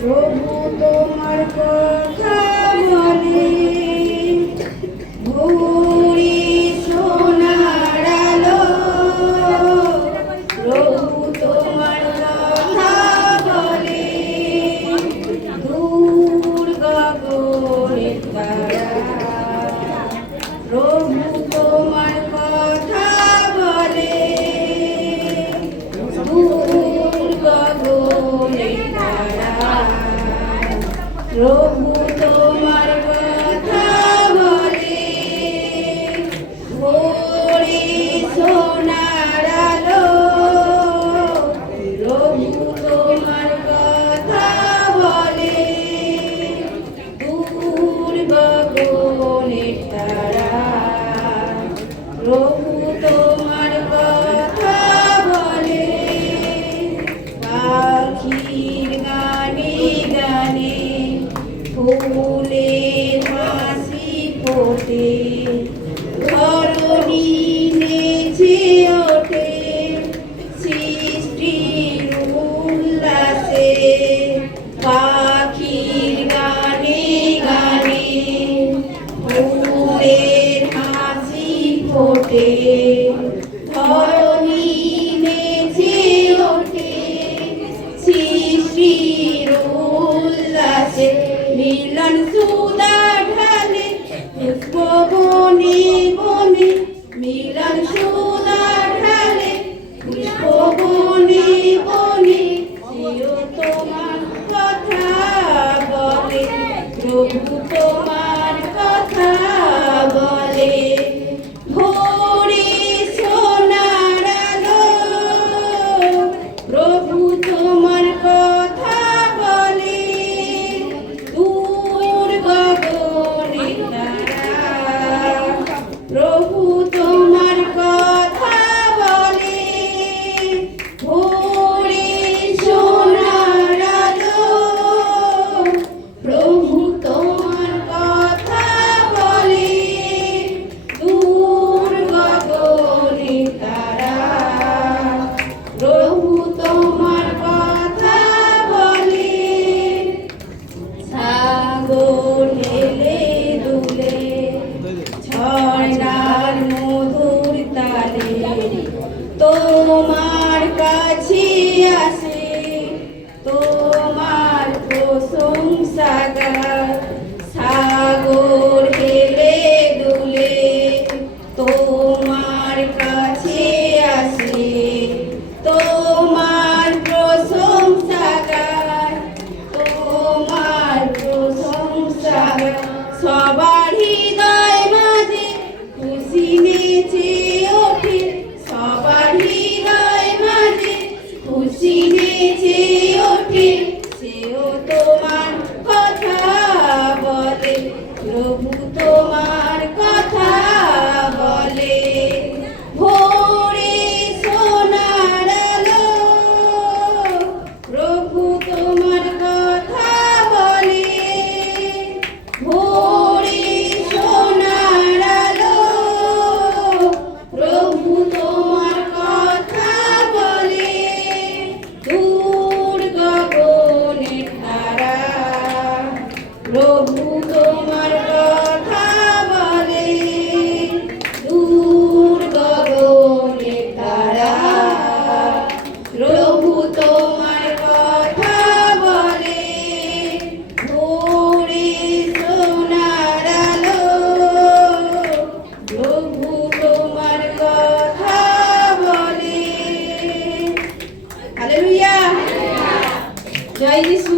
প্রভু তোমার কথা বলে ভোরে সোনার আলো। প্রভু তোমার কথা বলে দূর গগনের তারা। প্রভু তোমার কথা বলে দূর গগনের তারা। প্রভু তোমার কথা বলে ভোরে সোনার আলো। প্রভু তোমার কথা বলে দূর গগনের তারা। প্রভু তোমার কথা বলে পাখির গানে গানে ফুলের হাসি ফোটে। ধরণী নেচে ওঠে সৃষ্টির উল্লাসে। পাখির গানে গানে ফুলের হাসি ফোটে। ধরণী নেচে ওঠে সৃষ্টির উল্লাসে। মিলন সুধা ঢালে পুষ্প বনে বনে। মিলন সুধা ঢালে পুষ্প বনে বনে। সেও তোমার কথা বলে প্রভু তোমার কথা বলে ভোরে সোনার আলো। প্রভু তোমার কথা বলে দূর গগনের তারা। প্রভু তোমার কথা বলে ভোরে সোনার আলো। প্রভু তোমার কথা বলে দূর গগনের তারা। প্রভু তোমার কথা বলে সাগর হেলে দুলে ঝর্ণার মধুর তালে। তোমার কাছে আসে তোমার প্রশংসা গায়। সাগর হেলে দুলে তোমার কাছে আসে তোমার প্রশংসা গায়। তোমার প্রশংসা গায় সবার হৃদয় মাঝে খুশি নেচে ওঠে। সবার হৃদয় মাঝে খুশি নেচে ওঠে। সেও তোমার কথা বলে প্রভু তোমার কথা বলে ভোরে সোনার আলো। প্রভু তোমার কথা বলে ভোরে সোনার আলো। প্রভু তোমার কথা বলে দূর গগনের তারা। প্রভু তোমার কথা বলে দূর গগনের তারা। প্রভু তোমার কথা বলে ভোরে সোনার আলো। প্রভু তোমার কথা বলে। হালেলুয়া, জয় যিশু।